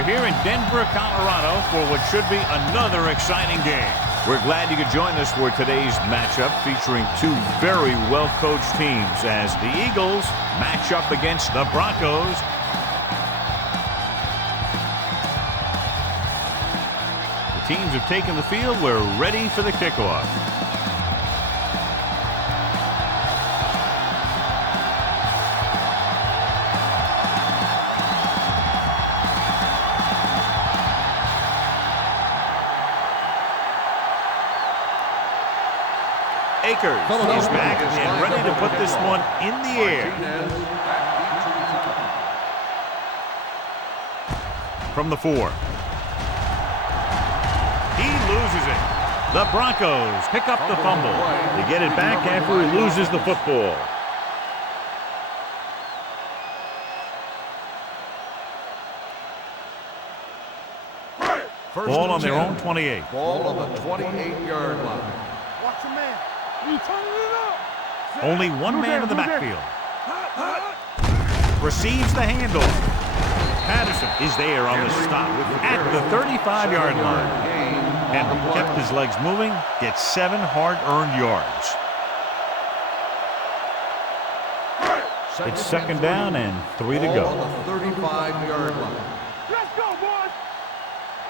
We're here in Denver, Colorado for what should be another exciting game. We're glad you could join us for today's matchup featuring two very well-coached teams as the Eagles match up against the Broncos. The teams have taken the field. We're ready for the kickoff. Akers is back and ready to put this one in the air. From the 4. He loses it. The Broncos pick up the fumble. They get it back after he loses the football. Ball on their own 28. Ball on the 28-yard line. Watch your man. Only one man in the backfield. Receives the handoff. Patterson is there on the stop at the 35-yard line. Henry kept his legs moving, gets 7 hard-earned yards. It's second down and 3 to go. On the 35-yard line. Let's go, boys.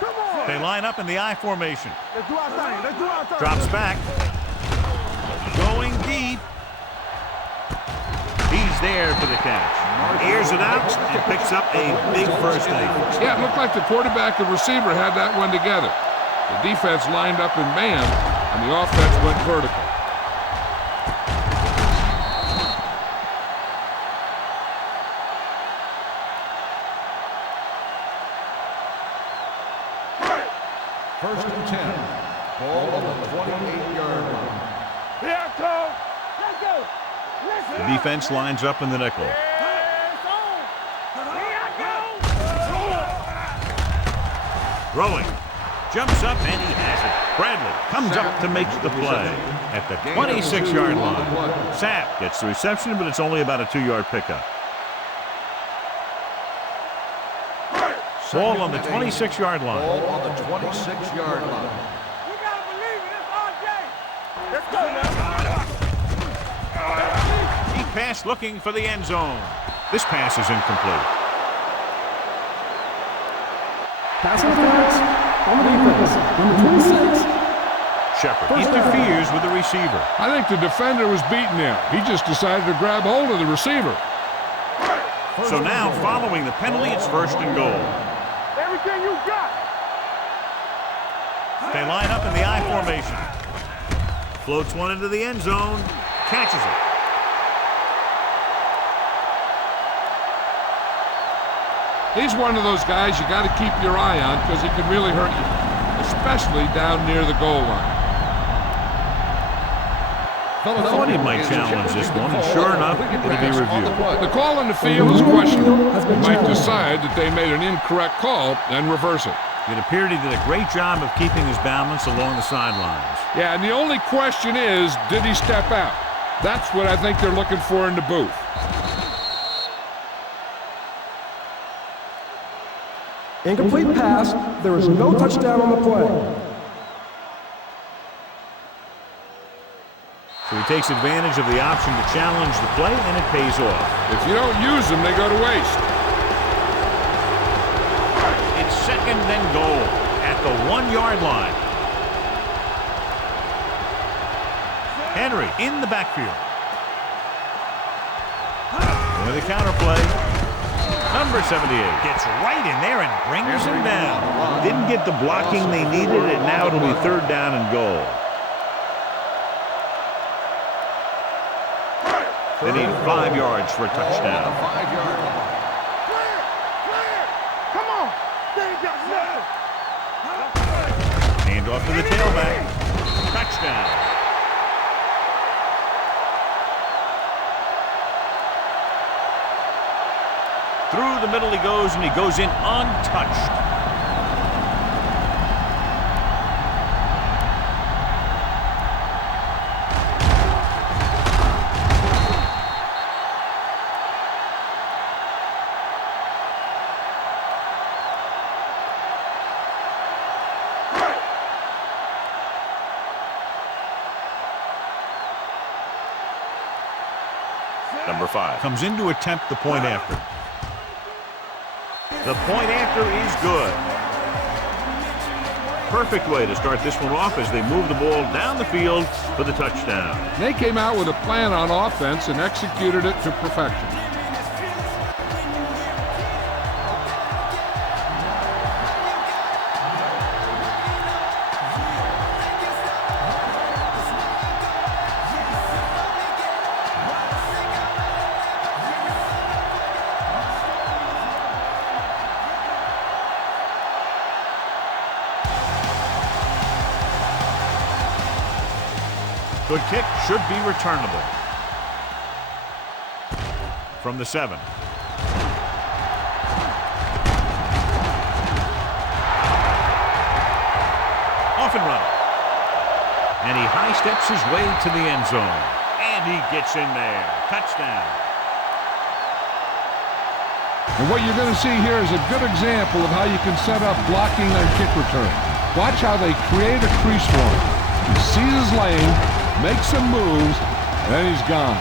Come on. They line up in the I formation. Let's do our thing. Let's do our thing. Drops back. Going deep. He's there for the catch. Airs it out and picks up a big first down. Yeah, it looked like the quarterback and receiver had that one together. The defense lined up in man, and the offense went vertical. First and 10. Ball on the 28-yard line. Here I come. Let's go. Let's The defense lines up in the nickel. Throwing. Jumps up and he has it. Bradley comes up to make the play at the 26-yard line. Sapp gets the reception, but it's only about a 2-yard pickup. Ball on the 26-yard line. Ball on the 26-yard line. We gotta believe it. It's our day. Let's go, man. He passed looking for the end zone. This pass is incomplete. Pass interference on the defense. Number 26. Shepard interferes with the receiver. I think the defender was beating him. He just decided to grab hold of the receiver. So now, following the penalty, it's first and goal. Everything you got. They line up in the I formation. Floats one into the end zone. Catches it. He's one of those guys you got to keep your eye on because he can really hurt you, especially down near the goal line. I thought he might challenge this one, and sure enough, it'll be reviewed. The call on the field is questionable. He might decide that they made an incorrect call and reverse it. It appeared he did a great job of keeping his balance along the sidelines. Yeah, and the only question is, did he step out? That's what I think they're looking for in the booth. Incomplete pass. There is no touchdown on the play. So he takes advantage of the option to challenge the play, and it pays off. If you don't use them, they go to waste. It's second and goal at the 1-yard line. Henry in the backfield. With a counter play. Number 78 gets right in there and brings him down. Didn't get the blocking they needed, and now it'll be third down and goal. They need 5 yards for a touchdown. Clear. Come on. They ain't got nothing. Hand off to the tailback. Touchdown. Through the middle he goes, and he goes in untouched. Number 5 comes in to attempt the point after. The point after is good. Perfect way to start this one off as they move the ball down the field for the touchdown. They came out with a plan on offense and executed it to perfection. Good kick, should be returnable. From the 7. Off and running. And he high steps his way to the end zone. And he gets in there. Touchdown. And what you're going to see here is a good example of how you can set up blocking on kick return. Watch how they create a crease for him. He sees his lane, makes some moves, and then he's gone.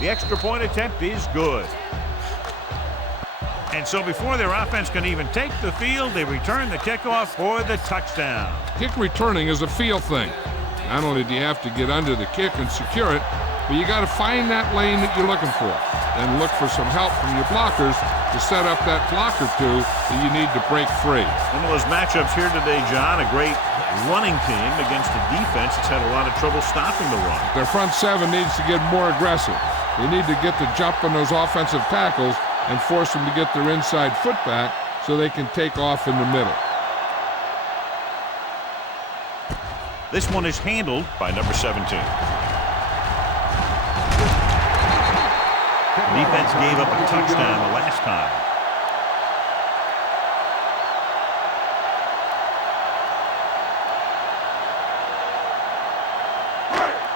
The extra point attempt is good. And so before their offense can even take the field, they return the kickoff for the touchdown. Kick returning is a feel thing. Not only do you have to get under the kick and secure it, but you got to find that lane that you're looking for. Then look for some help from your blockers to set up that block or two that you need to break free. One of those matchups here today, John, a great running team against a defense that's had a lot of trouble stopping the run. Their front 7 needs to get more aggressive. They need to get the jump on those offensive tackles and force them to get their inside foot back so they can take off in the middle. This one is handled by number 17. The defense gave up a touchdown the last time.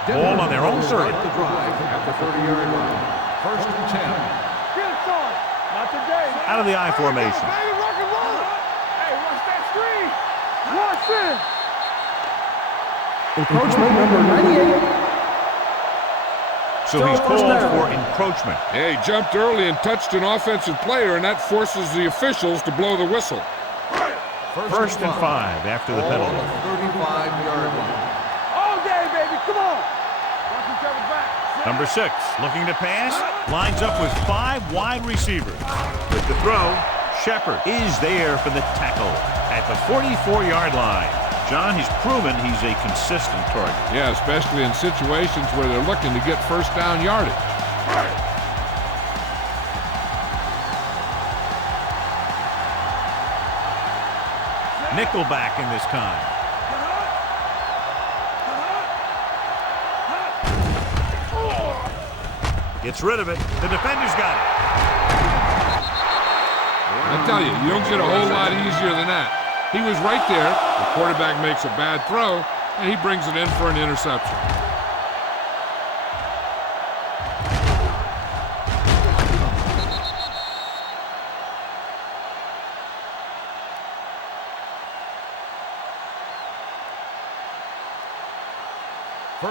Ball on their own 30. The drive at the 30-yard line. First and 10. Get it, son. Not today. Out of the I formation. Baby, rock and roll. Hey, watch that screen. Watch it. Encroachment number 98. So he's called for encroachment. Yeah, he jumped early and touched an offensive player, and that forces the officials to blow the whistle. First and 5 after the penalty. 35-yard line. All day, baby. Come on. Watch each other back. Number 6 looking to pass. Lines up with 5 wide receivers. With the throw, Shepard is there for the tackle at the 44-yard line. John, he's proven he's a consistent target. Yeah, especially in situations where they're looking to get first down yardage. Nickelback in this time. Gets rid of it. The defender's got it. I tell you, you don't get a whole lot easier than that. He was right there. The quarterback makes a bad throw, and he brings it in for an interception.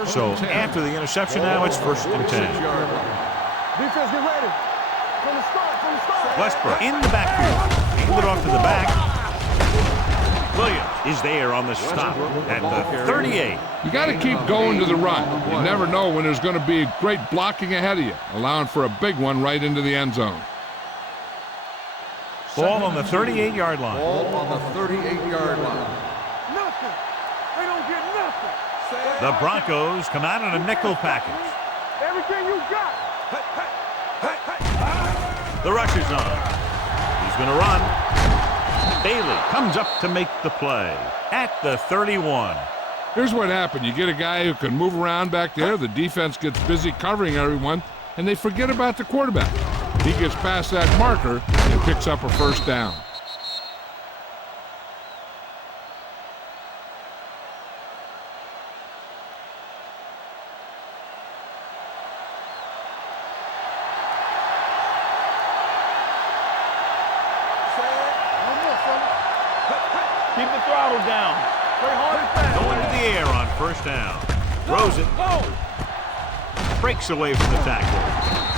So after the interception now, it's first and 10. Defense, get ready. From the start. Westbrook in the backfield. Handed off to the back. Williams is there on the stop at the 38. You got to keep going to the run. You never know when there's going to be great blocking ahead of you, allowing for a big one right into the end zone. Ball on the 38-yard line. Ball on the 38-yard line. Nothing. They don't get nothing. The Broncos come out in a nickel package. Everything you got. The rush is on. He's going to run. Bailey comes up to make the play at the 31. Here's what happened. You get a guy who can move around back there. The defense gets busy covering everyone, and they forget about the quarterback. He gets past that marker and picks up a first down. Keep the throttle down. Play hard and fast. Going to the air on first down. Throws it. Breaks away from the tackle.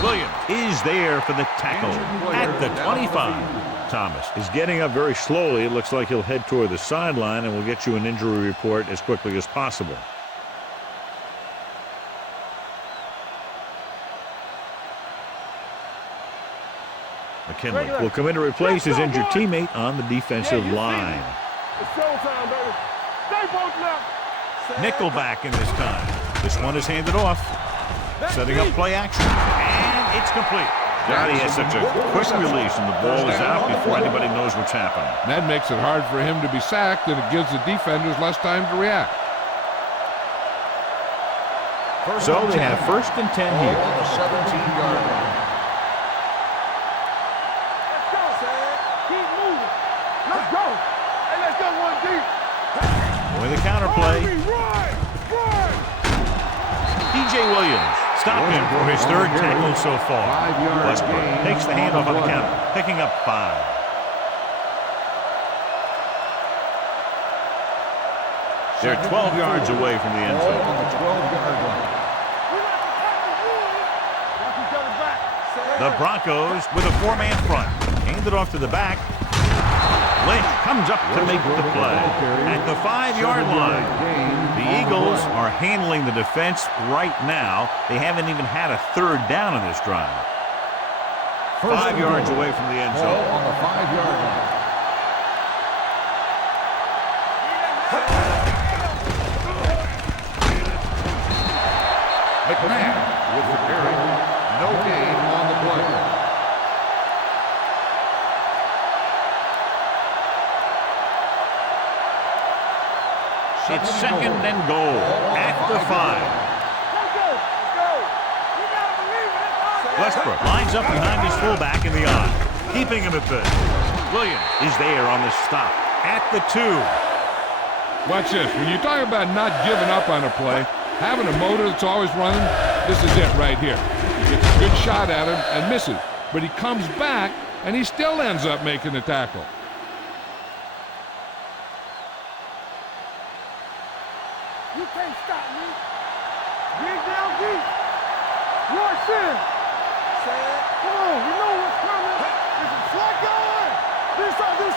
Williams is there for the tackle at the 25. Thomas is getting up very slowly. It looks like he'll head toward the sideline, and we'll get you an injury report as quickly as possible. McKinley will come in to replace his injured teammate on the defensive line. It's showtime, baby. Stay both left. Nickelback in this time. This one is handed off. Setting up play action. And it's complete. God, he has such a quick release, and the ball is out before anybody knows what's happening. That makes it hard for him to be sacked, and it gives the defenders less time to react. So they have first and 10 here. On the 17-yard line. Let's go. Keep moving. Let's go. Hey, let's go one deep. With a counter play, Run. DJ Williams stopped him for his third tackle so far. 5-yard Westbrook gain takes the handoff on the play. counter, picking up 5. They're 12 yards away from the end Ball zone. on the 12-yard line. Watch each other back. The Broncos with a 4-man front. Handed off to the back. Lynch comes up to make the play at the 5-yard line. The Eagles are handling the defense right now. They haven't even had a third down on this drive. 5 yards away from the end Ball zone. on the 5-yard line. McMahon with the carry. No gain on the play. It's second and goal at the 5. Let's go. You gotta believe it. Westbrook lines up behind his fullback in the eye, keeping him at bay. Williams is there on the stop at the 2. Watch this. When you talk about not giving up on a play, having a motor that's always running, this is it right here. He gets a good shot at him and misses. But he comes back, and he still ends up making the tackle. You can't stop me. Dig down deep. Rush in. Come on, you know what's coming. Is it flat going? Do something.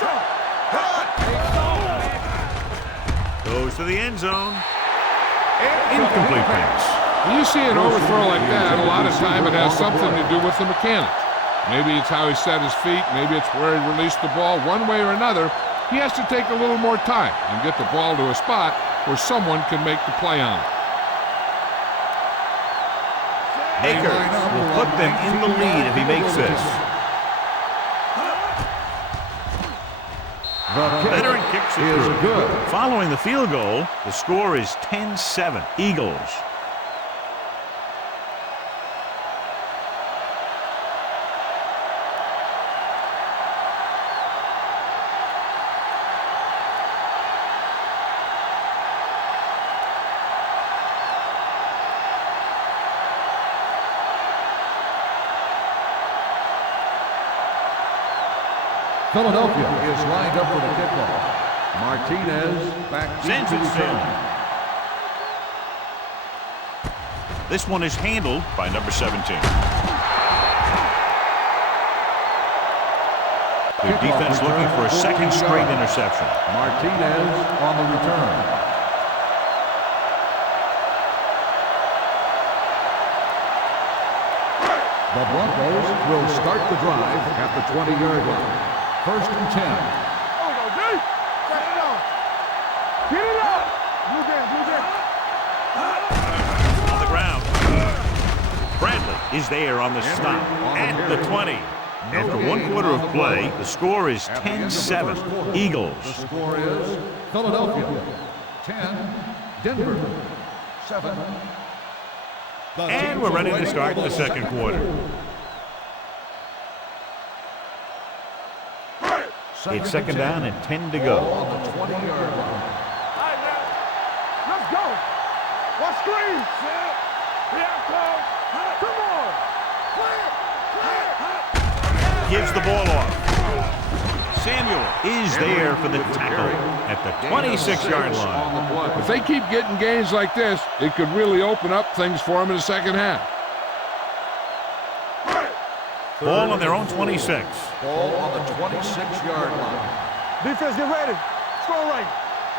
Goes to the end zone. Incomplete pass. When you see an overthrow like that, a lot of time it has something to do with the mechanics. Maybe it's how he set his feet. Maybe it's where he released the ball. One way or another, he has to take a little more time and get the ball to a spot where someone can make the play on it. Akers will put them in the lead if he makes this. The Veteran kicks it is through. good. Following the field goal, the score is 10-7. Eagles. Philadelphia is lined up for the kickoff. Martinez back to Sends it return. soon. This one is handled by number 17. Their defense looking for a second straight interception. Martinez on the return. The Broncos will start the drive at the 20-yard line. First and 10. Oh, go deep. Set it on. Get it up. Blue down. On the ground. Bradley is there on the stop at the 20. After one quarter of play, the score is 10-7. Eagles. The score is Philadelphia 10, Denver 7. And we're ready to start the second quarter. It's second down and 10 to go. On the 20-yard line. All right, now. Let's go. One screen. Here I come. Come on. Play it. Gives the ball off. Samuel is there for the tackle at the 26-yard line. If they keep getting gains like this, it could really open up things for them in the second half. Ball on their own 26. Ball on the 26-yard line. Defense, get ready. Score right.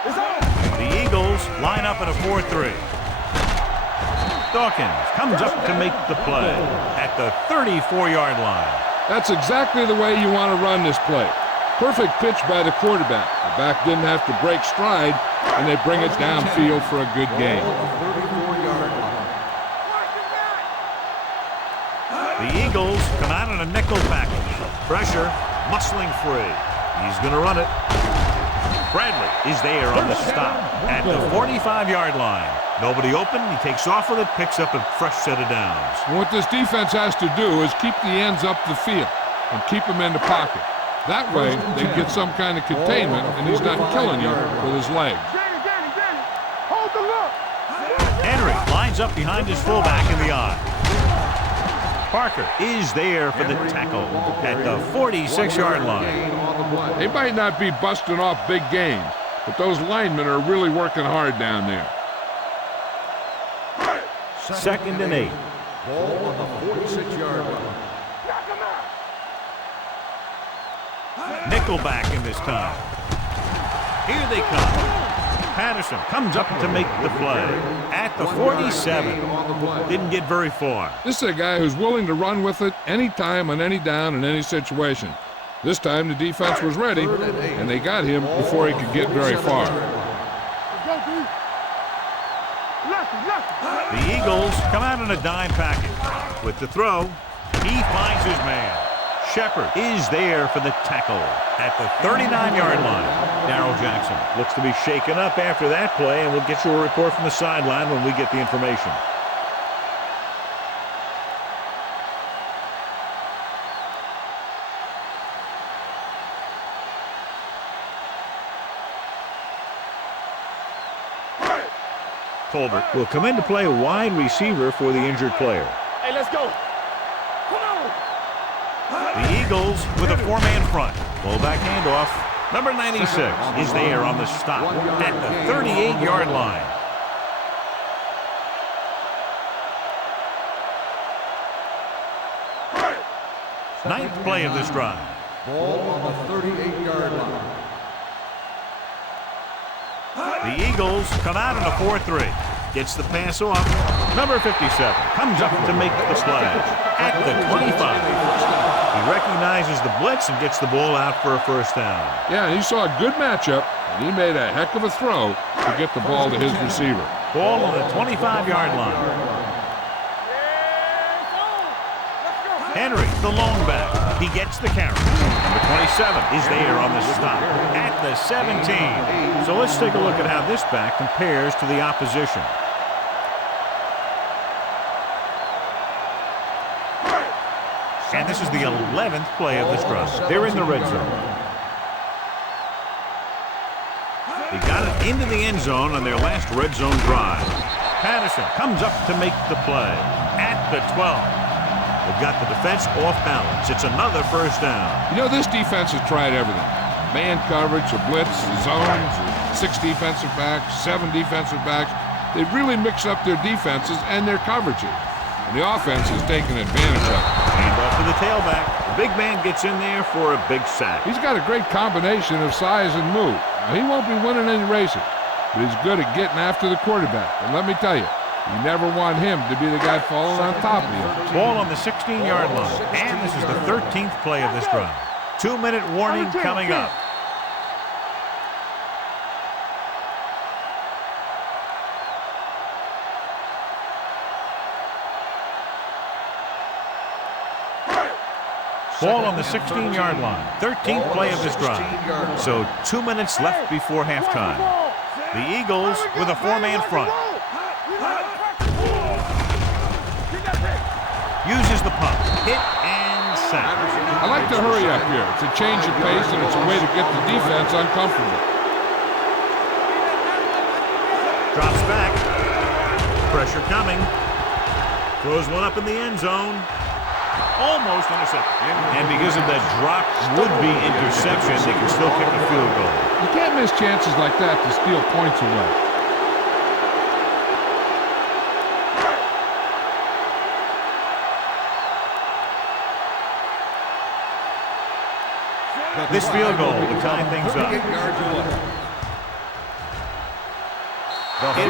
It's on. The Eagles line up at a 4-3. Dawkins comes up to make the play at the 34-yard line. That's exactly the way you want to run this play. Perfect pitch by the quarterback. The back didn't have to break stride, and they bring it downfield for a good gain. The Eagles come out in a nickel package. Pressure, muscling free. He's going to run it. Bradley is there on the stop at the 45-yard line. Nobody open. He takes off with it, picks up a fresh set of downs. And what this defense has to do is keep the ends up the field and keep them in the pocket. That way, they get some kind of containment, and he's not killing you with his legs. Hold the look. Henry lines up behind his fullback in the eye. Parker is there for the tackle at the 46-yard line. They might not be busting off big gains, but those linemen are really working hard down there. 2nd and 8. Ball on the 46-yard line. Nickelback in this time. Here they come. Patterson comes up to make the play at the 47. Didn't get very far. This is a guy who's willing to run with it anytime, on any down, in any situation. This time the defense was ready, and they got him before he could get very far. The Eagles come out in a dime package. With the throw, he finds his man. Shepard is there for the tackle at the 39-yard line. Darrell Jackson looks to be shaken up after that play, and we'll get you a report from the sideline when we get the information. Colbert will come in to play a wide receiver for the injured player. Hey, let's go. The Eagles with a 4-man front. Fullback handoff. Number 96 is there on the stop at the 38-yard line. Ninth play of this drive. Ball on the 38-yard line. The Eagles come out in a 4-3. Gets the pass off. Number 57 comes up to make the play at the 25. He recognizes the blitz and gets the ball out for a first down. Yeah, he saw a good matchup, and he made a heck of a throw to get the ball to his receiver. Ball on the 25-yard line. Henry, the lone back. He gets the carry. Number 27 is there on the stop at the 17. So let's take a look at how this back compares to the opposition. And this is the 11th play of this drive. They're in the red zone. They got it into the end zone on their last red zone drive. Patterson comes up to make the play at the 12. They've got the defense off balance. It's another first down. You know, this defense has tried everything. Man coverage, a blitz, the zones, 6 defensive backs, 7 defensive backs. They've really mixed up their defenses and their coverages. And the offense has taken advantage of it. Hand off to the tailback. The big man gets in there for a big sack. He's got a great combination of size and move. Now, he won't be winning any races, but he's good at getting after the quarterback. And let me tell you, you never want him to be the guy falling on top of you. Ball on the 16-yard line. And this is the 13th play of this drive. 2-minute warning coming up. Ball on the 16-yard line. 13th play of this drive. So 2 minutes left before halftime. The Eagles with a 4-man front. Uses the pump. Hit and sack. I like to hurry up here. It's a change of pace, and it's a way to get the defense uncomfortable. Drops back. Pressure coming. Throws one up in the end zone. Almost intercepted. And because of that drop would-be interception, they can still kick a field goal. You can't miss chances like that to steal points away. This field goal would tie things up. It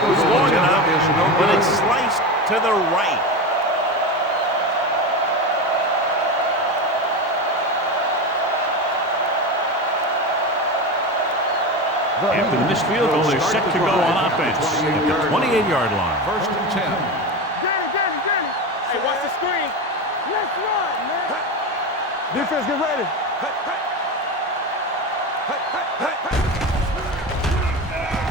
was long enough, but it's sliced to the right. After the missed field goal, they're set to go on offense at the 28-yard line. First and 10. Danny. Hey, watch the screen. Let's run, man. Defense, get ready.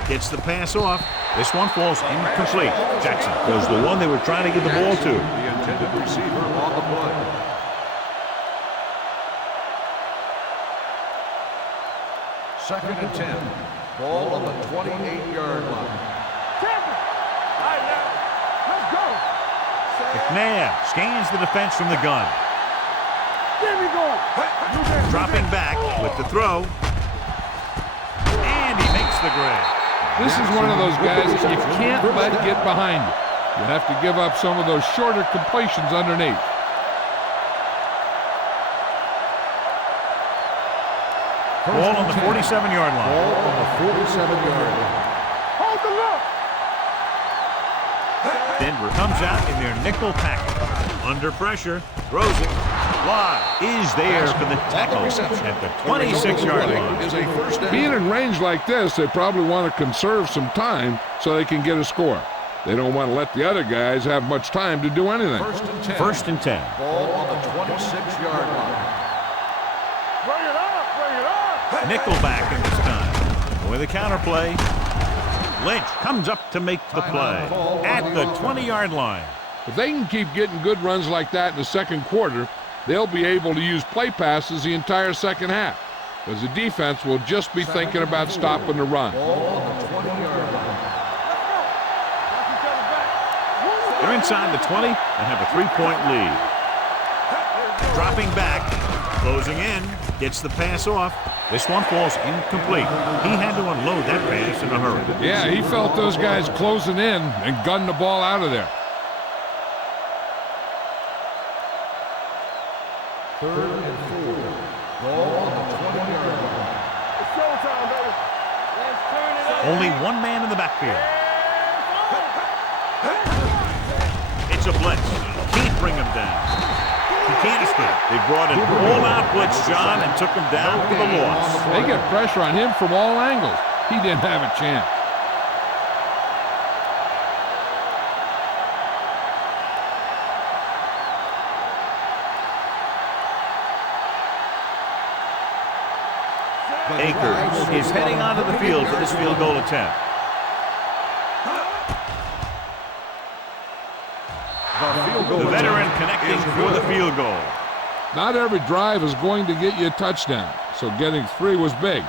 Gets the pass off. This one falls incomplete. Jackson was the one they were trying to get the ball to. The intended receiver on the play. Second and 10. Ball on the 28-yard line. Tampa. All right, now. Let's go. McNabb scans the defense from the gun. There we go. Dropping back with the throw. And he makes the grab. This is one of those guys that you can't let get behind you. You have to give up some of those shorter completions underneath. Ball on the 47-yard line. Ball on the 47-yard line. Hold the look. Denver comes out in their nickel package. Under pressure, throws it. Wide is there for the tackle at the 26-yard line. Is a first down. Being in range like this, they probably want to conserve some time so they can get a score. They don't want to let the other guys have much time to do anything. First and 10. First and 10. Ball on the 26-yard line. Bring it up. Nickelback in this time. With a counterplay. Lynch comes up to make the play at the 20-yard line. If they can keep getting good runs like that in the second quarter, they'll be able to use play passes the entire second half, because the defense will just be thinking about stopping the run. Ball on the 20-yard line. They're inside the 20 and have a 3-point lead. Dropping back, closing in, gets the pass off. This one falls incomplete. He had to unload that pass in a hurry. Yeah, he felt those guys closing in and gunned the ball out of there. Third and 4. Ball on the 20-yard line. It's showtime, baby. Let's turn it up. Only one man in the backfield. It's a blitz. Can't bring him down. He can't escape. They brought an all-out blitz, John, and took him down for the loss. They get pressure on him from all angles. He didn't have a chance. Akers is heading onto the field for this field goal attempt. The veteran connecting for the field goal. Not every drive is going to get you a touchdown, so getting 3 was big.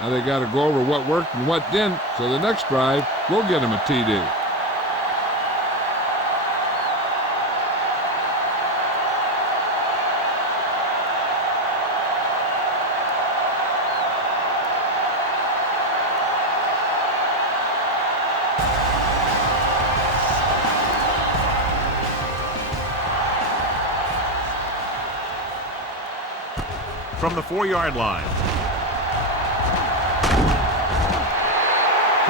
Now they got to go over what worked and what didn't, so the next drive will get them a TD. From the 4-yard line.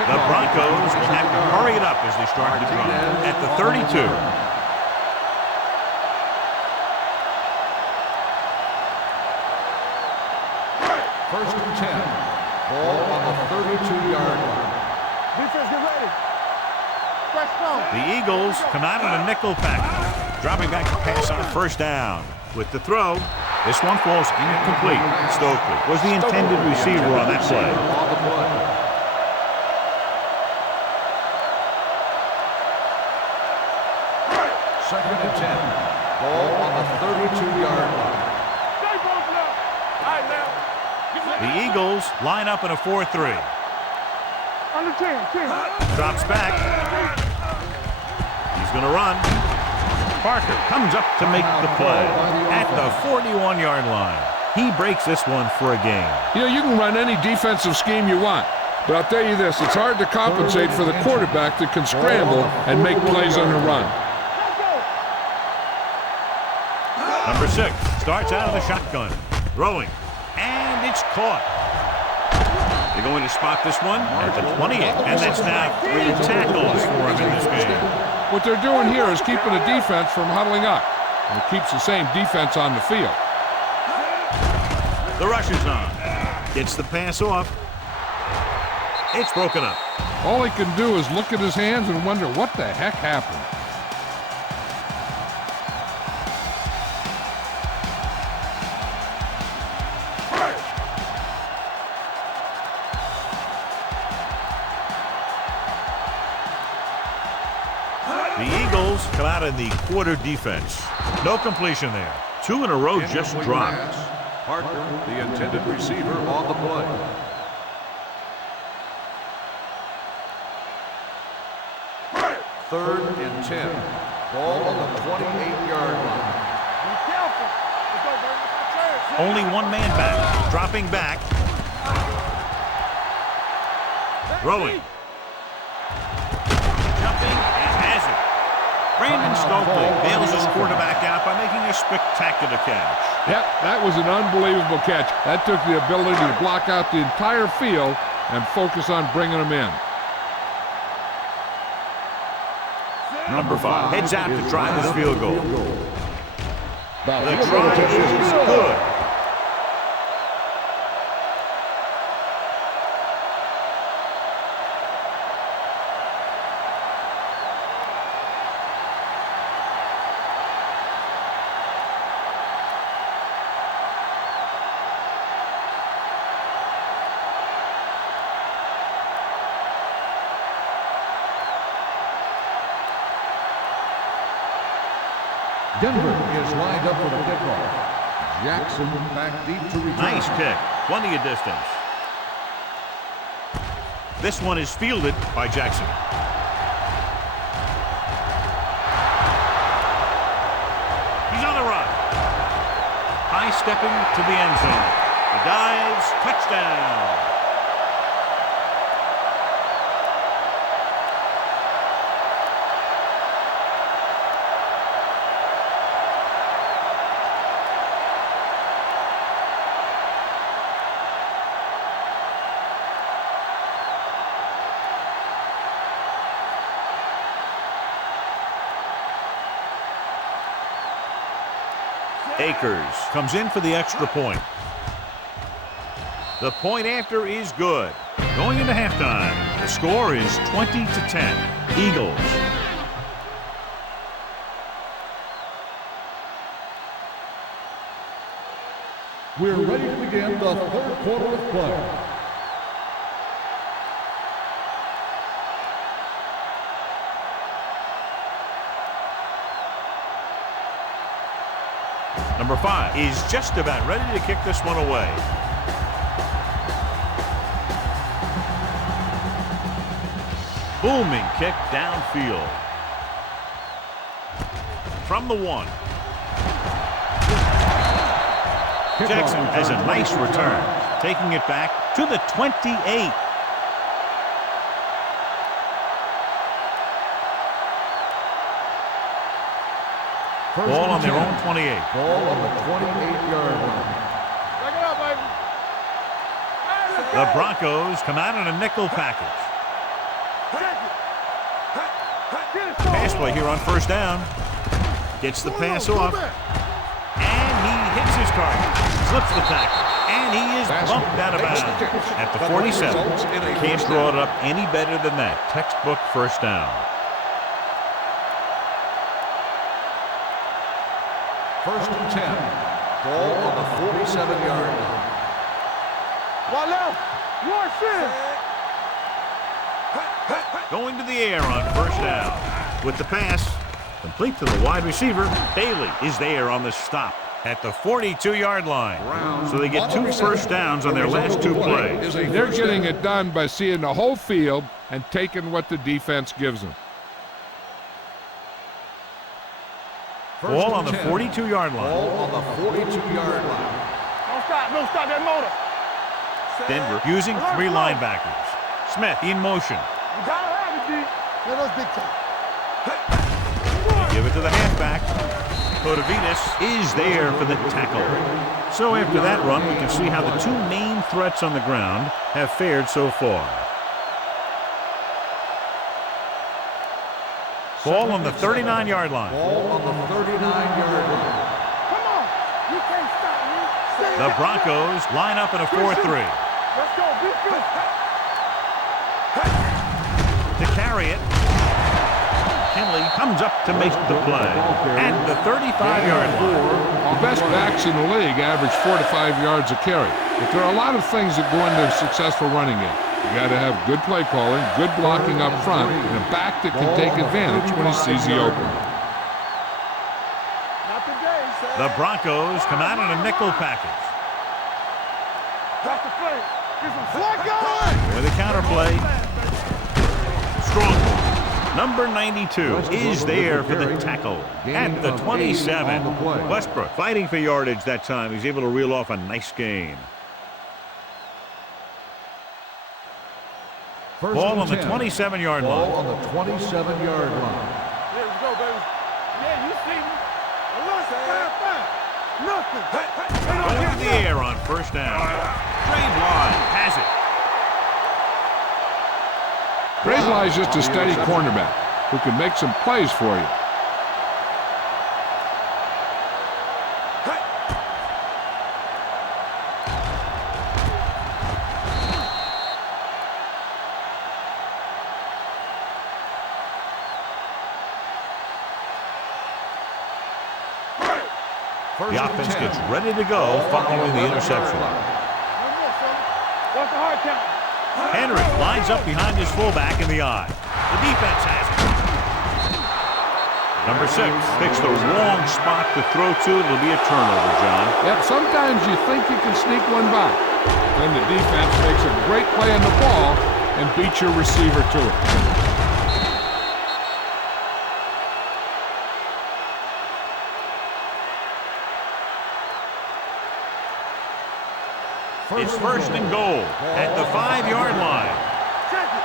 The Broncos will have to hurry it up as they start to drive at the 32. First and 10. Ball on the 32-yard line. Defense, get ready. Fresh phone. The Eagles come out in a nickel package, dropping back to pass on first down. With the throw, this one falls incomplete. Stokely was the intended receiver on that play. On the play. Second and 10. Ball on the 32-yard line. Stay both now. All right, now. The Eagles line up in a 4-3. Under 10. Drops back. He's going to run. Parker comes up to make the play at the 41-yard line. He breaks this one for a gain. You know, you can run any defensive scheme you want, but I'll tell you this, it's hard to compensate for the quarterback that can scramble and make plays on the run. Number 6 starts out of the shotgun, throwing, and it's caught. They're going to spot this one at the 28, and that's now 3 tackles for him in this game. What they're doing here is keeping the defense from huddling up, and it keeps the same defense on the field. The rush is on. Gets the pass off. It's broken up. All he can do is look at his hands and wonder what the heck happened. The Eagles come out in the quarter defense. No completion there. 2 in a row just dropped. Parker, the intended receiver, on the play. Third and 10. Ball on the 28-yard line. Be careful. Let's go, baby. Only one man back. Dropping back. Throwing. Jumping and has it. Brandon Stokely bails his quarterback out by making a spectacular catch. Yep, that was an unbelievable catch. That took the ability to block out the entire field and focus on bringing them in. Number 5 heads out to try this field goal. The try is good. Denver is lined up for the kickoff. Jackson back deep to return. Nice kick. Plenty of distance. This one is fielded by Jackson. He's on the run. High stepping to the end zone. He dives. Touchdown. Akers comes in for the extra point. The point after is good. Going into halftime, the score is 20-10. Eagles. We're ready to begin the third quarter of play. Number 5 is just about ready to kick this one away. Booming kick downfield. From the 1. Jackson has a nice return, taking it back to the 28. Ball on their own 28. Ball on the 28-yard line. Take it up, baby. The Broncos come out in a nickel package. Pass play here on first down. Gets the pass off. And he hits his target. Slips the tackle. And he is bumped out of bounds at the 47. Can't draw it up any better than that. Textbook first down. First and 10. Ball on the 47-yard line. One left. One shit. Going to the air on first down. With the pass, complete to the wide receiver. Bailey is there on the stop at the 42-yard line. So they get 2 first downs on their last 2 plays. They're getting it done by seeing the whole field and taking what the defense gives them. Ball on the 42-yard line. Ball on the 42-yard line. Don't stop that motor. Denver using 3 linebackers. Smith in motion. You gotta have it, D. Let us big time. Give it to the halfback. Cotavitas is there for the tackle. So after that run, we can see how the 2 main threats on the ground have fared so far. Ball on the 39-yard line. Ball on the 39-yard line. Come on. You can't stop me. The Broncos line up in a 4-3. Let's go. Big good. To carry it, Kinley comes up to make the play at the 35-yard line. The best backs in the league average 4 to 5 yards a carry. But there are a lot of things that go into a successful running game. You got to have good play calling, good blocking up front, and a back that can take advantage when he sees the opening. The Broncos come out in a nickel package. Drop the play. Get some slack going. With a counterplay. Strong. Number 92 is there for the tackle at the 27. Westbrook fighting for yardage that time. He's able to reel off a nice gain. Ball on the 27-yard line. Ball on the 27-yard line. Here we go, baby. Yeah, you see me. Look, fast. Nothing. Going in the air on first down. Greenlaw has it. Greenlaw is just a steady cornerback who can make some plays for you. The offense gets ready to go following the interception. What's the hard count? Henry lines up behind his fullback in the eye. The defense has it. Number 6 picks the wrong spot to throw to. It'll be a turnover, John. Yep, sometimes you think you can sneak one by. Then the defense makes a great play on the ball and beats your receiver to it. It's first and goal at the 5-yard line. Check it.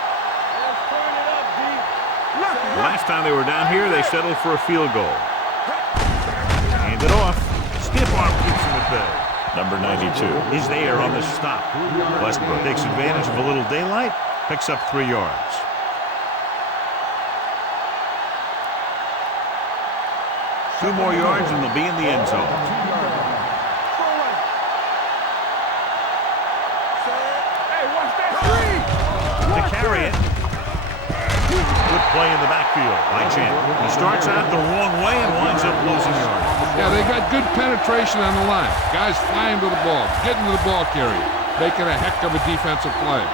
Let's turn it up, D. Last time they were down here, they settled for a field goal. Hand it off. Stiff arm keeps him at bay. Number 92 is there on the stop. Westbrook takes advantage of a little daylight, picks up 3 yards. Two more yards and they'll be in the end zone. To carry it. Good play in the backfield by Chan. He starts out the wrong way and winds up losing yards. Yeah, they got good penetration on the line. Guys flying to the ball, getting to the ball carrier, making a heck of a defensive play.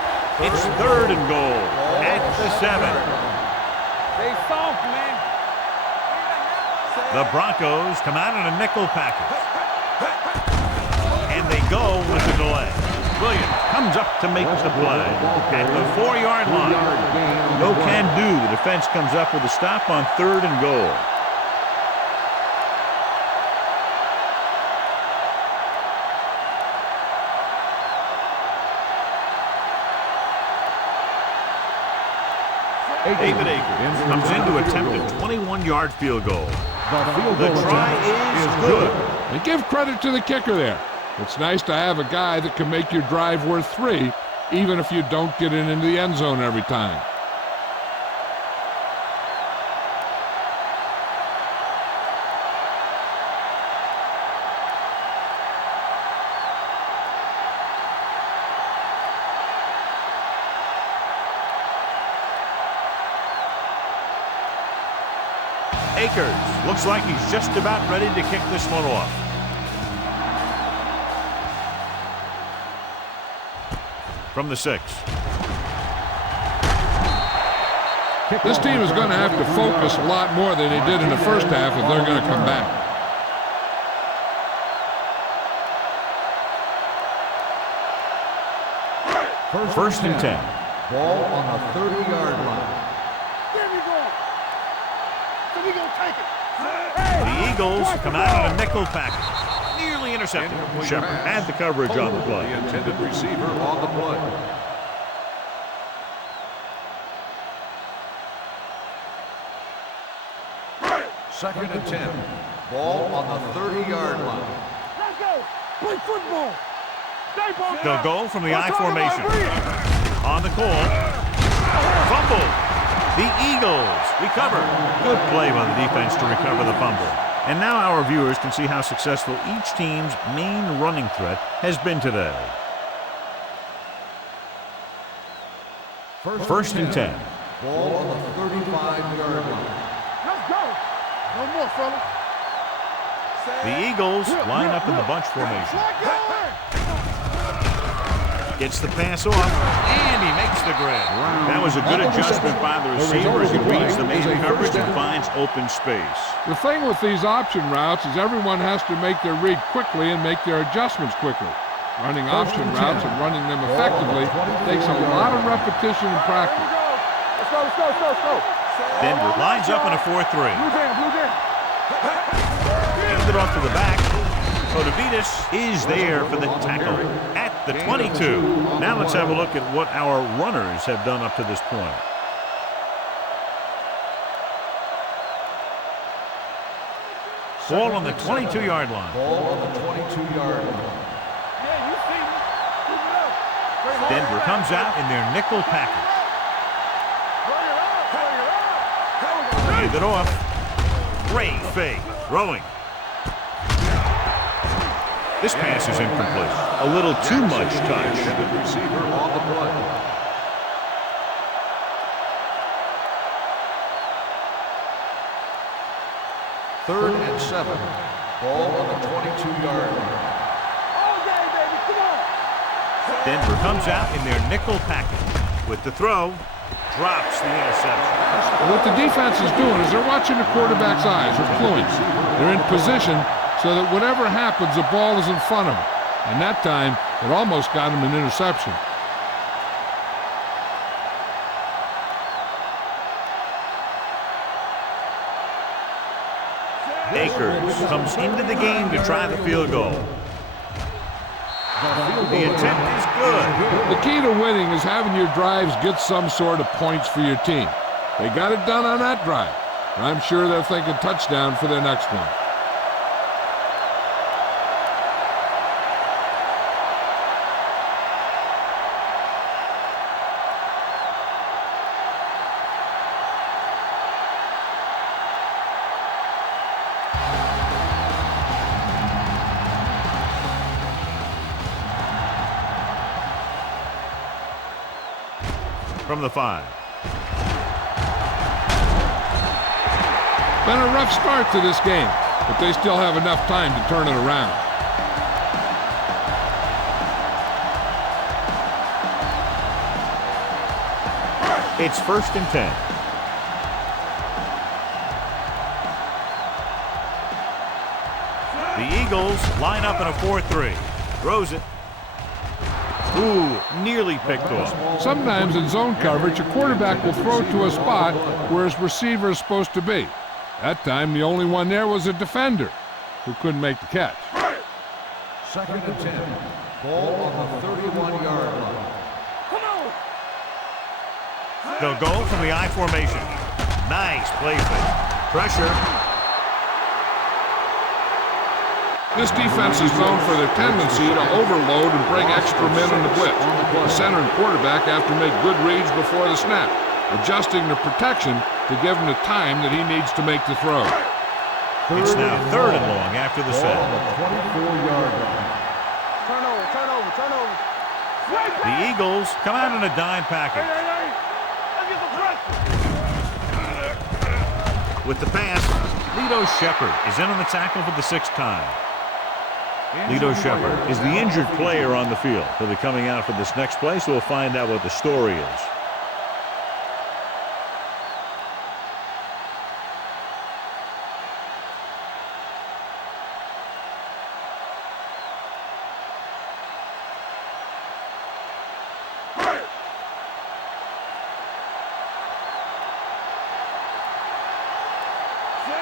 It's third and goal at the 7. They soft, man. The Broncos come out in a nickel package. And they go with the delay. Williams comes up to make the play at the 4-yard line. No can do. The defense comes up with a stop on third and goal. David Akers comes in to attempt a 21-yard field goal. The try is good. And give credit to the kicker there. It's nice to have a guy that can make your drive worth 3, even if you don't get it into the end zone every time. Akers looks like he's just about ready to kick this one off. From the 6. This team is going to have to focus a lot more than they did in the first half if they're going to come back. First and 10. Ball on the 30-yard line. There we go. So we gonna take it. The Eagles come out in a nickel package. Nearly intercepted. Shepard had the coverage on the play. The intended receiver on the play. Second and 10. Ball on the 30-yard line. Let's go. Play football. Stay ball. They'll go from the I formation. On the call. Fumble. The Eagles recover. Good play by the defense to recover the fumble. And now our viewers can see how successful each team's main running threat has been today. First and 10. Ball on the 35-yard line. Let's go. No more, fellas. The Eagles line up in the bunch formation. Gets the pass off, and he makes the grab. That was a good adjustment by the receiver as he reads the man coverage and finds open space. The thing with these option routes is everyone has to make their read quickly and make their adjustments quickly. Running option routes and running them effectively takes a lot of repetition and practice. Let's go, let's go, let's go, let's go. Denver lines up in a 4-3. Blue down, blue down. Hands it off to the back. Odavitas is there for the tackle at the 22. Now let's have a look at what our runners have done up to this point. Ball on the 22-yard line. Ball on the 22-yard line. Yeah, you see me. Keep it up. Denver comes out in their nickel package. Bring it up, bring it up. Hand it off. Great fake. Throwing. This pass is incomplete. A little too much touch. The receiver on the play. Third and 7. Ball on the 22-yard line. All day, baby, come on. Denver comes out in their nickel package. With the throw, drops the interception. What the defense is doing is they're watching the quarterback's eyes or points. They're in position so that whatever happens, the ball is in front of them. And that time, it almost got him an interception. Akers comes into the game to try the field goal. The attempt is good. The key to winning is having your drives get some sort of points for your team. They got it done on that drive. I'm sure they're thinking touchdown for their next one. From the 5. Been a rough start to this game, but they still have enough time to turn it around. It's first and 10. The Eagles line up in a 4-3. Throws it. Ooh, nearly picked off. Sometimes in zone coverage, a quarterback will throw to a spot where his receiver is supposed to be. That time, the only one there was a defender who couldn't make the catch. Second and 10. Ball on the 31-yard line. Come on. They'll go from the I formation. Nice play fake. Pressure. This defense is known for their tendency to overload and bring extra men in the blitz. The center and quarterback have to make good reads before the snap, adjusting the protection to give him the time that he needs to make the throw. It's now third and long after the set. Ball on the 24-yard line. Turnover. The Eagles come out in a dime package. Hey. Let's get the pressure. With the pass, Lito Shepard is in on the tackle for the 6th time. Lito Shepard is the injured player on the field. He'll be coming out for this next play, so we'll find out what the story is.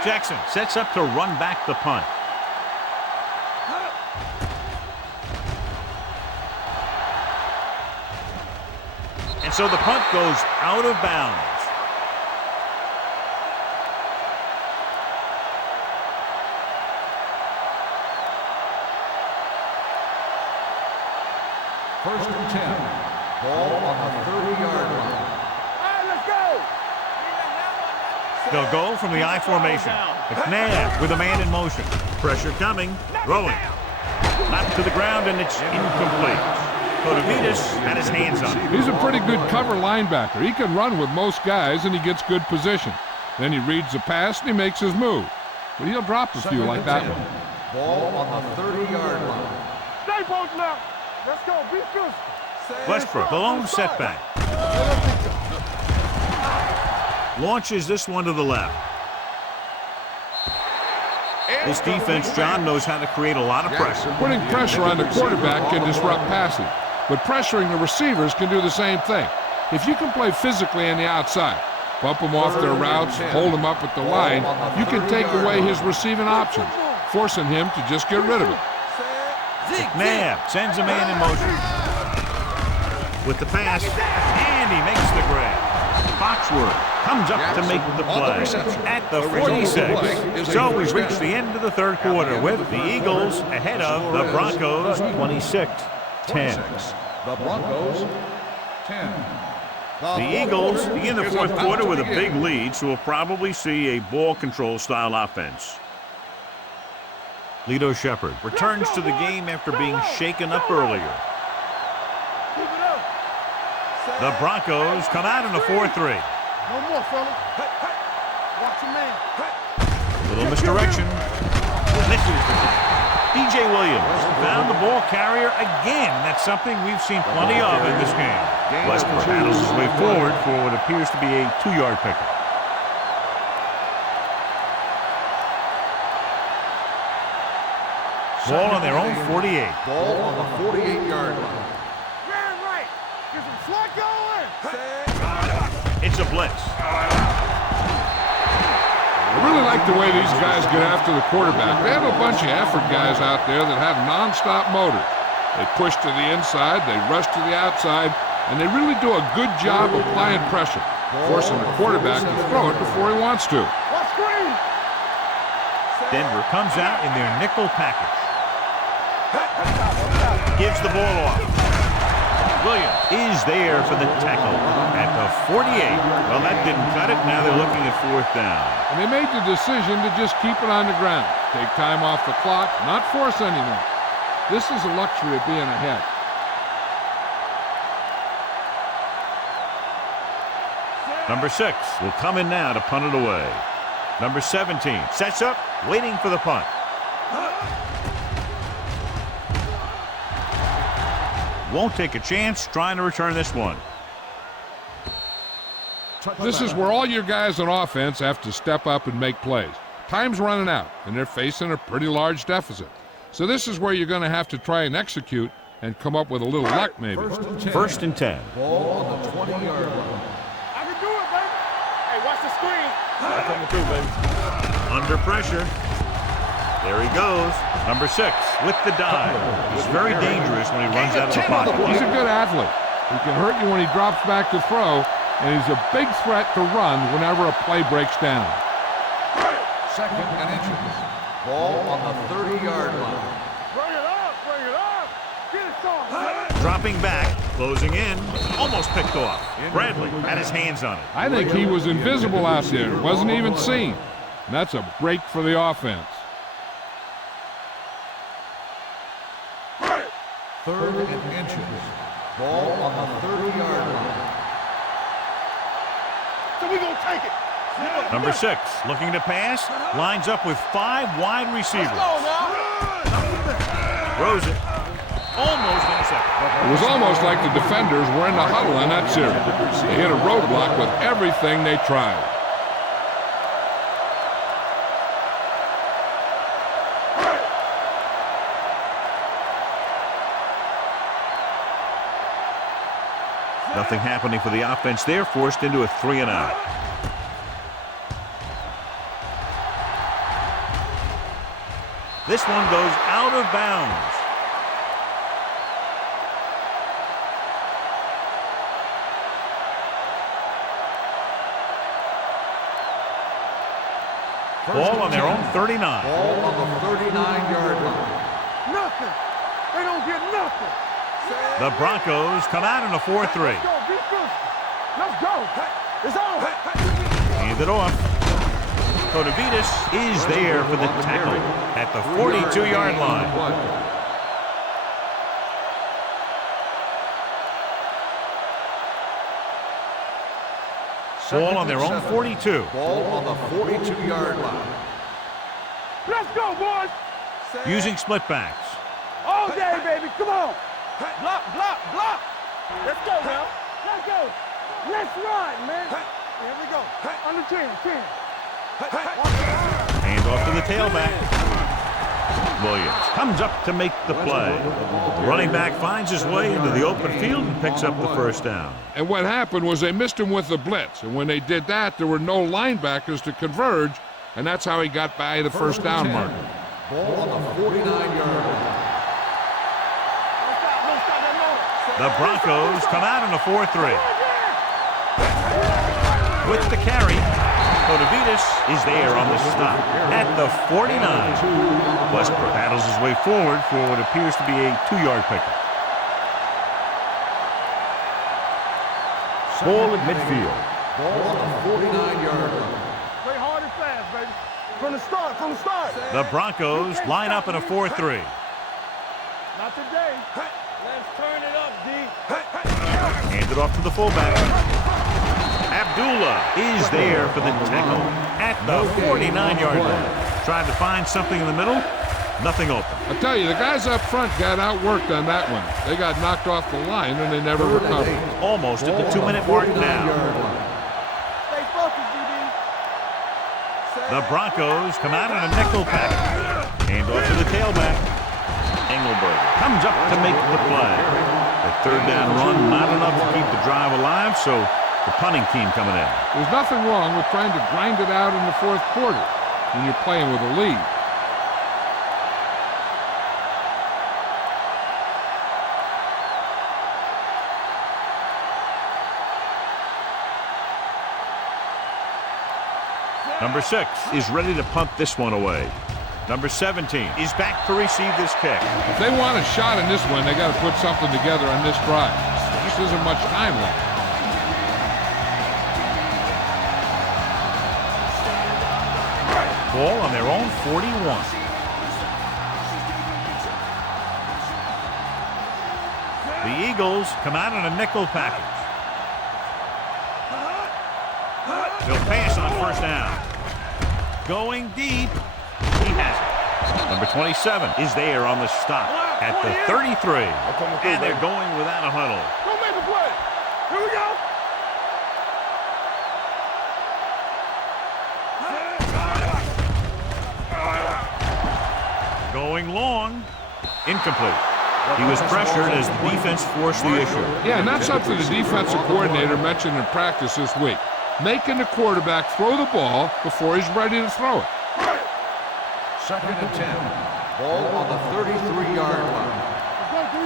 Jackson sets up to run back the punt. And so the punt goes out of bounds. First and 10. Ball on the 30-yard line. All right, let's go. They'll go from the I formation. McNabb with a man in motion. Pressure coming. Throwing. Knocked to the ground, and it's incomplete. Kotovitas had his hands on it. He's a pretty good cover linebacker. He can run with most guys, and he gets good position. Then he reads the pass, and he makes his move. But he'll drop a few like that one. Ball on the 30-yard line. Stay both now. Let's go. Be good. Westbrook, the lone setback. Launches this one to the left. This defense, John, knows how to create a lot of pressure. Putting pressure on the quarterback can disrupt passing, but pressuring the receivers can do the same thing. If you can play physically on the outside, bump them off their routes, hold them up at the line, you can take away his receiving options, forcing him to just get rid of it. McNabb sends a man in motion. With the pass, and he makes the grab. Foxworth comes up to make the play at the 46. So we've reached the end of the third quarter with the Eagles ahead of the Broncos 26-10. The Broncos 10. The Eagles begin the fourth quarter with a big lead, so we'll probably see a ball control style offense. Lito Shepherd returns to the game after being shaken up earlier. The Broncos come out in a 4-3. No more, fellas. Watch your man. Little misdirection. Misses the tackle. DJ Williams found the ball carrier again. That's something we've seen plenty of in this game. Westbrook battles his way forward for what appears to be a 2-yard pickup. Ball on their own 48. Ball on the 48-yard line. Ran right. Get some slot going. It's a blitz. I really like the way these guys get after the quarterback. They have a bunch of effort guys out there that have non-stop motors. They push to the inside, they rush to the outside, and they really do a good job applying pressure, forcing the quarterback to throw it before he wants to. Watch screen. Denver comes out in their nickel package. Gives the ball off. Williams is there for the tackle at the 48. Well, that didn't cut it. Now they're looking at fourth down. And they made the decision to just keep it on the ground. Take time off the clock, not force anything. This is a luxury of being ahead. Number 6 will come in now to punt it away. Number 17 sets up, waiting for the punt. Won't take a chance trying to return this one. This is where all your guys on offense have to step up and make plays. Time's running out, and they're facing a pretty large deficit. So this is where you're going to have to try and execute and come up with a little luck, maybe. First and 10. Ball on the 20-yard line. I can do it, baby. Hey, watch the screen. Coming through, baby. Under pressure. There he goes. Number 6 with the dive. He's very dangerous when he runs out of the pocket. He's a good athlete. He can hurt you when he drops back to throw, and he's a big threat to run whenever a play breaks down. Second and inches. Ball on the 30-yard line. Bring it up. Bring it up. Get it started. Dropping back, closing in, almost picked off. Bradley had his hands on it. I think he was invisible out there. Wasn't even seen. And that's a break for the offense. Third and inches. Ball on the 30-yard line. So we gonna take it. Number 6 looking to pass, lines up with 5 wide receivers. Throws it. Almost intercepted. It was almost like the defenders were in the huddle on that series. They hit a roadblock with everything they tried. Nothing happening for the offense there, forced into a 3-and-out. This one goes out of bounds. Ball on their own 39. Ball on the 39-yard line. Nothing. They don't get nothing. The Broncos come out in a 4-3. Let's go. Be physical. Let's go. It's on. Hand it off. Kodavitas is there for the tackle at the 42-yard line. Ball on their own 42. Ball on the 42-yard line. Let's go, boys. Using split backs. All day, baby. Come on. Block, block, block. Let's go, now. Let's go. Let's ride, man. Here we go. On the 10. Hand off to the tailback. Williams comes up to make the play. The running back finds his way into the open field and picks up the first down. And what happened was they missed him with the blitz. And when they did that, there were no linebackers to converge, and that's how he got by the first down marker. Ball on the 49-yard line. The Broncos come out in a 4-3. With the carry, Kodavitas is there on the stop at the 49. Westbrook paddles his way forward for what appears to be a 2-yard pickup. Ball at midfield. Ball on the 49-yard line. Play hard and fast, baby. From the start. The Broncos line up in a 4-3. Not today. Let's turn it up, D. Hand it off to the fullback. Abdullah is there for the tackle at the 49-yard line. Tried to find something in the middle. Nothing open. I tell you, the guys up front got outworked on that one. They got knocked off the line and they never recovered. Almost at the 2-minute mark now. Stay focused, DB. The Broncos come out in a nickel package. Hand off to the tailback. Engelberg comes up to make the play. The third down run not enough to keep the drive alive, so the punting team coming in. There's nothing wrong with trying to grind it out in the fourth quarter when you're playing with a lead. Number 6 is ready to punt this one away. Number 17 is back to receive this kick. If they want a shot in this one, they got to put something together on this drive. There just isn't much time left. Ball on their own 41. The Eagles come out in a nickel package. They'll pass on first down. Going deep. He has it. Number 27 is there on the stop at the 33. And they're going without a huddle. Go make a play. Here we go. Going long. Incomplete. He was pressured as the defense forced the issue. Yeah, and that's something the defensive coordinator mentioned in practice this week. Making the quarterback throw the ball before he's ready to throw it. 2nd and 10. Ball on the 33-yard line. Let's go, D.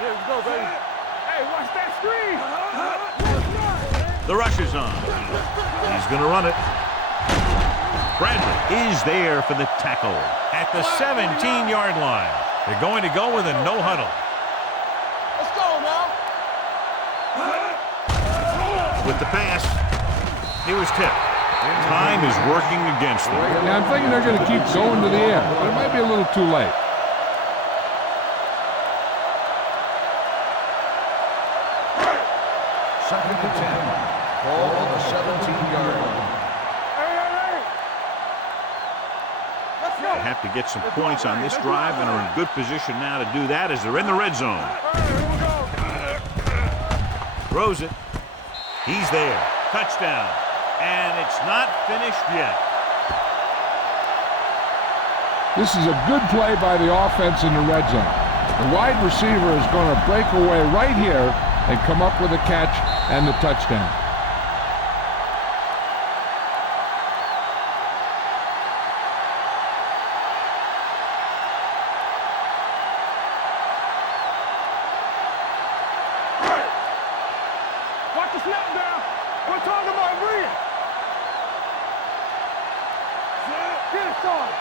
Here we go, baby. Hey, watch that screen. The rush is on. He's going to run it. Bradley is there for the tackle at the 17-yard line. They're going to go with a no huddle. Let's go now. With the pass, he was tipped. Time is working against them. Yeah, I'm thinking they're going to keep going to the air, but it might be a little too late. Second and 10. Ball on the 17-yard line. They have to get some points on this drive and are in good position now to do that as they're in the red zone. Throws it. He's there. Touchdown. And it's not finished yet. This is a good play by the offense in the red zone. The wide receiver is going to break away right here and come up with a catch and the touchdown. snap down. We're talking about reading. Get it started.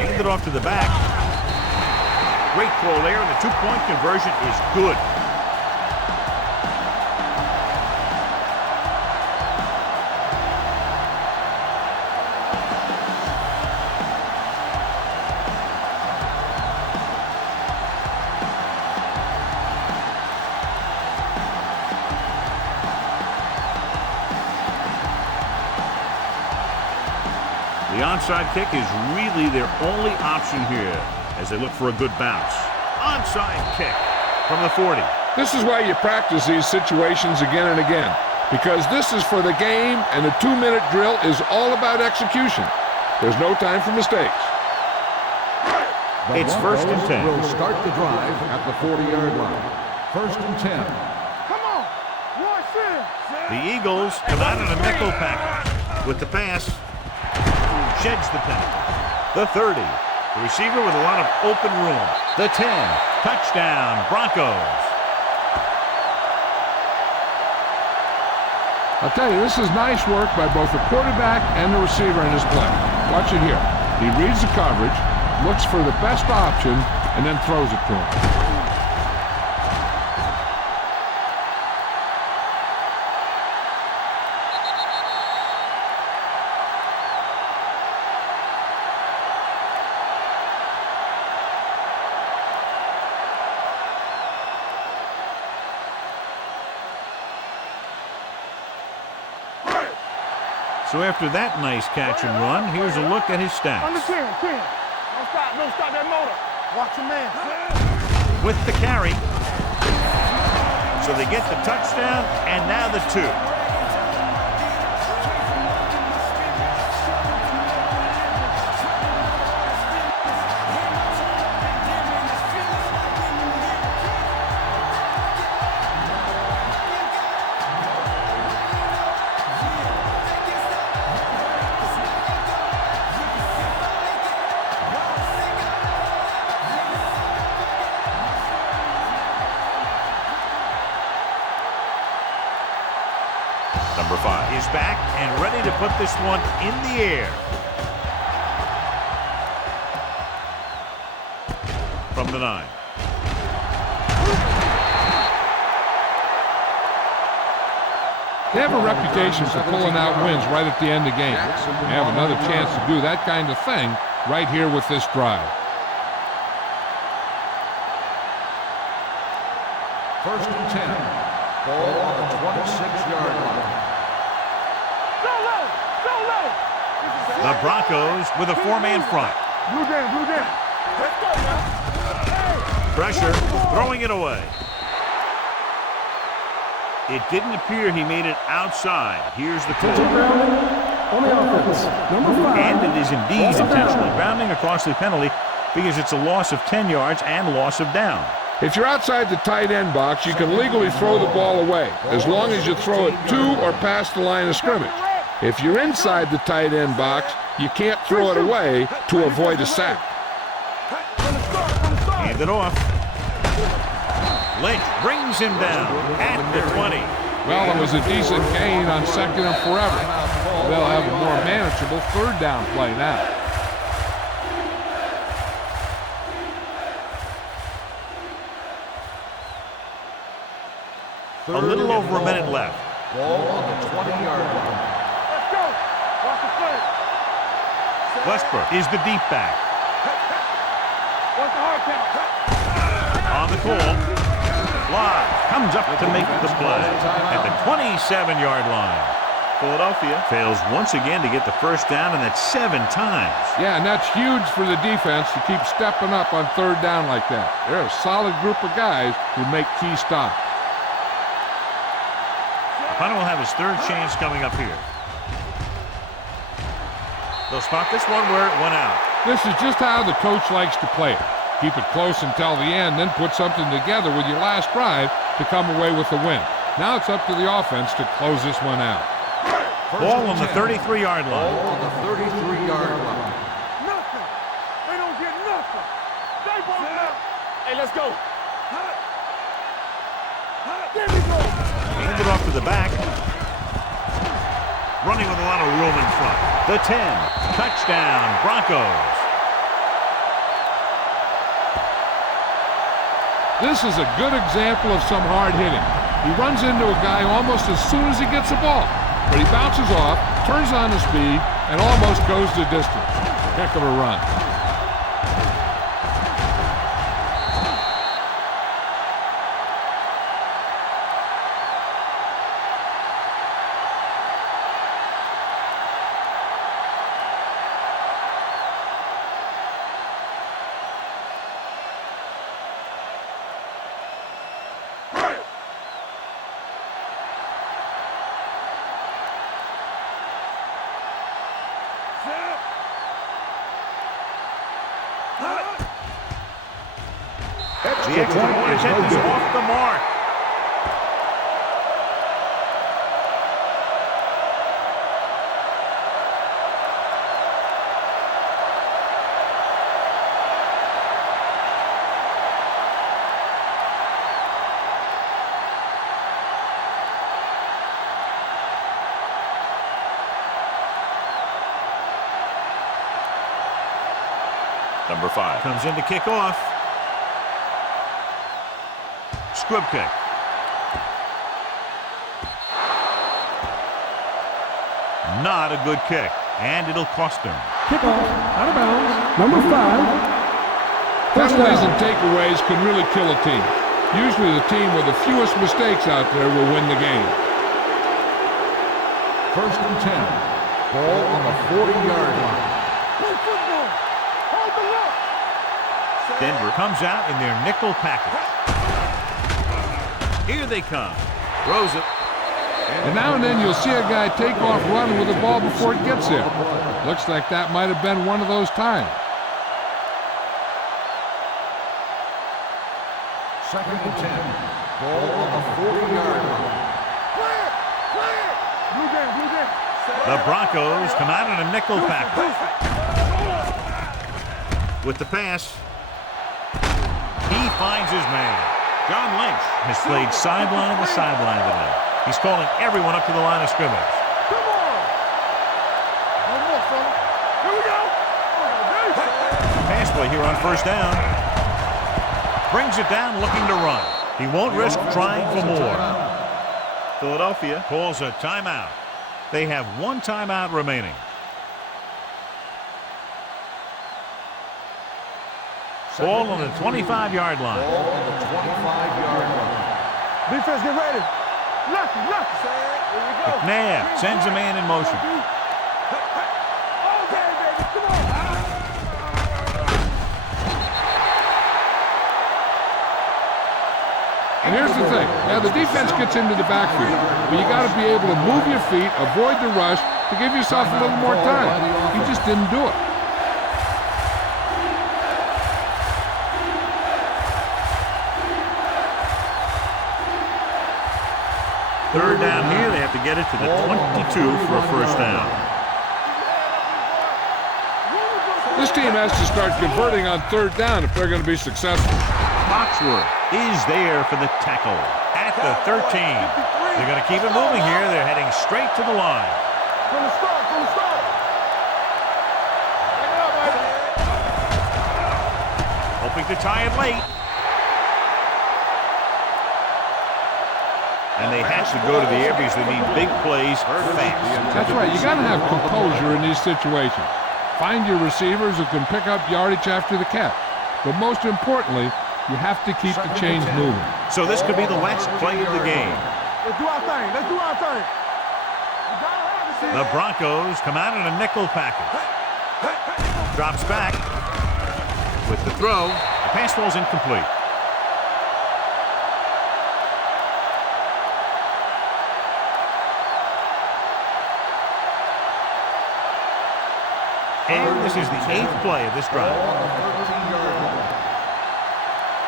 Hand it off to the back. Great call there, and the two-point conversion is good. The onside kick is really their only option here as they look for a good bounce. Onside kick from the 40. This is why you practice these situations again and again, because this is for the game, and the 2-minute drill is all about execution. There's no time for mistakes. The It's first and 10. Will start the drive at the 40-yard line. First and 10. Come on. Watch this. The Eagles come out in a nickel package with the pass. Sheds the penalty. The 30. The receiver with a lot of open room. The 10. Touchdown, Broncos. I'll tell you, this is nice work by both the quarterback and the receiver in his play. Watch it here. He reads the coverage, looks for the best option, and then throws it to him. So after that nice catch and run, here's a look at his Under stats. 10. Don't stop that motor. Watch your man. With the carry. So they get the touchdown and now the 2. Number 5 is back and ready to put this one in the air. From the 9. They have a reputation for pulling out wins right at the end of games. They have another chance to do that kind of thing right here with this drive. First and 10. Ball on the 26-yard line. The Broncos with a 4-man front. Blue down. Let's go, man. Pressure, throwing it away. It didn't appear he made it outside. Here's the call. On the offense, number 5. And it is indeed Loss of down. intentionally grounding a costly penalty because it's a loss of 10 yards and loss of down. If you're outside the tight end box, you can legally throw the ball away, as long as you throw it to or past the line of scrimmage. If you're inside the tight end box, you can't throw it away to avoid a sack. Hand it off. Lynch brings him down at the 20. Well, it was a decent gain on 2nd and forever. They'll have a more manageable 3rd down play now. A little over a minute left. Ball on the 20-yard line. Let's go. Watch the play. Westbrook is the deep back. Watch the hard count. On the call. Live comes up to make the play at the 27-yard line. Philadelphia fails once again to get the first down, and that's 7 times. Yeah, and that's huge for the defense to keep stepping up on 3rd down like that. They're a solid group of guys who make key stops. Hunter will have his 3rd chance coming up here. They'll spot this one where it went out. This is just how the coach likes to play it. Keep it close until the end, then put something together with your last drive to come away with the win. Now it's up to the offense to close this one out. Ball on the 33-yard line. Ball on the 33-yard line. Nothing. They don't get nothing. They broke it up. Hey, let's go. There we go. Hand it off to the back. Running with a lot of room in front. The 10. Touchdown, Broncos. This is a good example of some hard hitting. He runs into a guy almost as soon as he gets the ball, but he bounces off, turns on his speed, and almost goes the distance. Heck of a run. The extra point attempt is off the mark. Number 5 comes in to kick off. Squib kick. Not a good kick, and it'll cost him. Kickoff, out of bounds, number 5. Penalties and takeaways can really kill a team. Usually the team with the fewest mistakes out there will win the game. 1st and 10. Ball on the 40-yard line. Play football. Hold the look. Denver comes out in their nickel package. Here they come. Throws it. And now and then you'll see a guy take off running with the ball before it gets there. Looks like that might have been one of those times. 2nd and 10. Ball on the 40-yard line. Play it. Play it. Blue game. Blue game. The Broncos come out in a nickel package. With the pass, he finds his man. John Lynch has played sideline to sideline today. He's calling everyone up to the line of scrimmage. Come on. One more, fella. Here we go. Pass play here on 1st down. Brings it down looking to run. He won't risk trying for more. Philadelphia calls a timeout. They have one timeout remaining. Ball on the 25-yard line. Ball on the 25-yard line. Defense, get ready. Lucky. Here we go. McNabb sends a man in motion. Okay, baby. Come on. And here's the thing. Now the defense gets into the backfield, but you got to be able to move your feet, avoid the rush, to give yourself a little more time. He just didn't do it. Third down here. They have to get it to the 22 for a 1st down. This team has to start converting on 3rd down if they're going to be successful. Foxworth is there for the tackle at the 13. They're going to keep it moving here. They're heading straight to the line. From the start. Take it up, baby. Hoping to tie it late. And they have to go to the air because they need big plays fast. That's right. You got to have composure in these situations. Find your receivers who can pick up yardage after the catch. But most importantly, you have to keep the chains moving. So this could be the last play of the game. Let's do our thing. The Broncos come out in a nickel package. Drops back with the throw. The pass ball's incomplete. And this is the 8th play of this drive.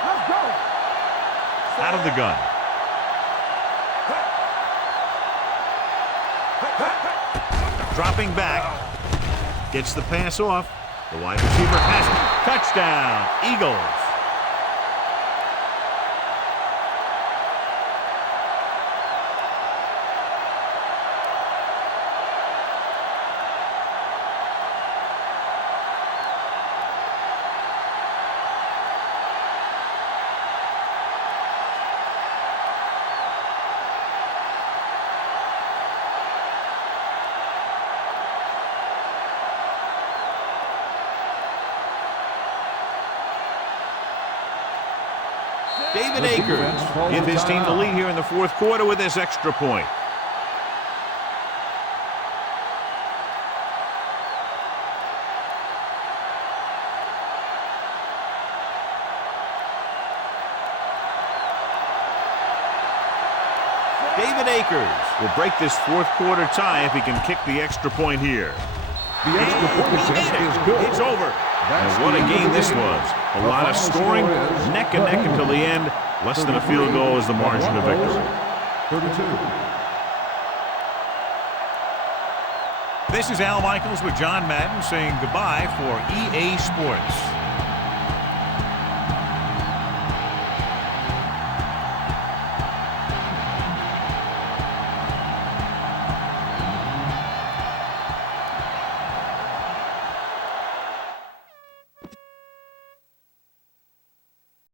Let's go. Out of the gun. Dropping back. Gets the pass off. The wide receiver has it. Touchdown, Eagles. David The Akers defense calls give a his team the timeout. lead here in the fourth quarter with this extra point. David Akers will break this fourth quarter tie if he can kick the extra point here. The extra point attempt is good. It's over. That's And what the a end of game the this game. was. A The lot of final scoring, score is neck and neck until the end. Less than a field goal is the margin of victory. 32. This is Al Michaels with John Madden saying goodbye for EA Sports.